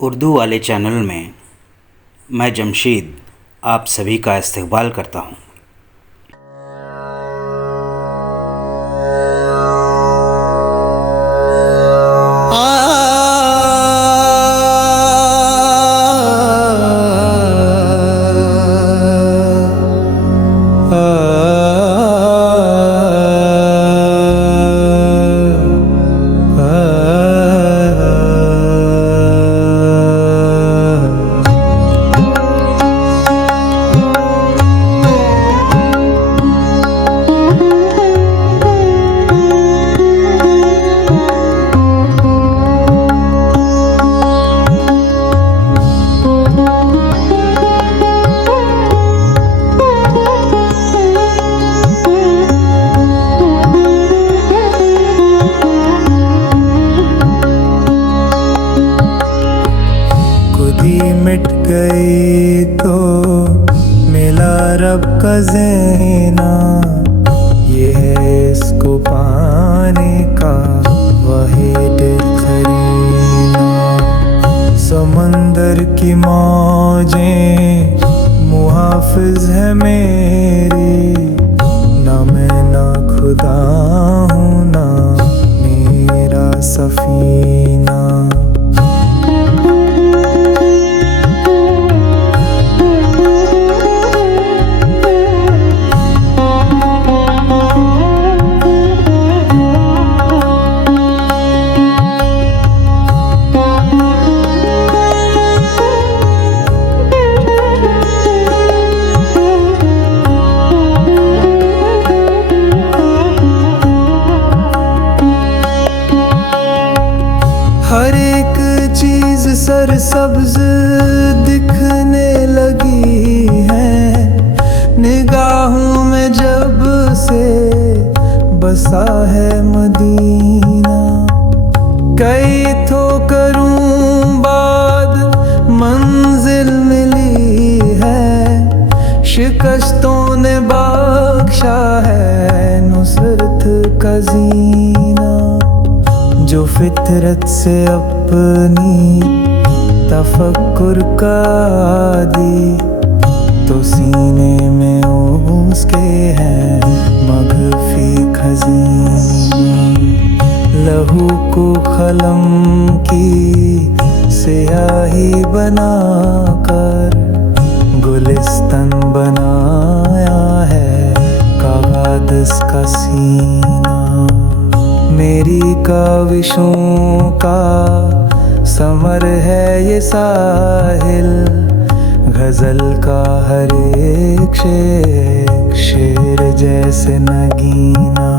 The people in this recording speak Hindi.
उर्दू वाले चैनल में मैं जमशीद आप सभी का इस्तकबाल करता हूँ। मिट गई तो मिला रब का ज़ैना, ये है इसको पाने का वाहिद करीना। समंदर की मौजें मुहाफिज है मेरी, ना मैं ना खुदा हूँ ना मेरा सफीना। हर एक चीज सरसब्ज दिखने लगी है, निगाहों में जब से बसा है मदीना। कई ठोकरों बाद मंजिल मिली है, शिकस्तों ने बख्शा है नुसरत का ज़ीना। जो फितरत से अपनी तफक्कुर का दी, तो सीने में उसके हैं मग़फ़ी खज़ीने। लहू को कलम की स्याही बनाकर गुलिस्तान बनाया है कागज़ का सीना। मेरी काविशों का समर है ये साहिल, गज़ल का हर एक शेर जैसे नगीना।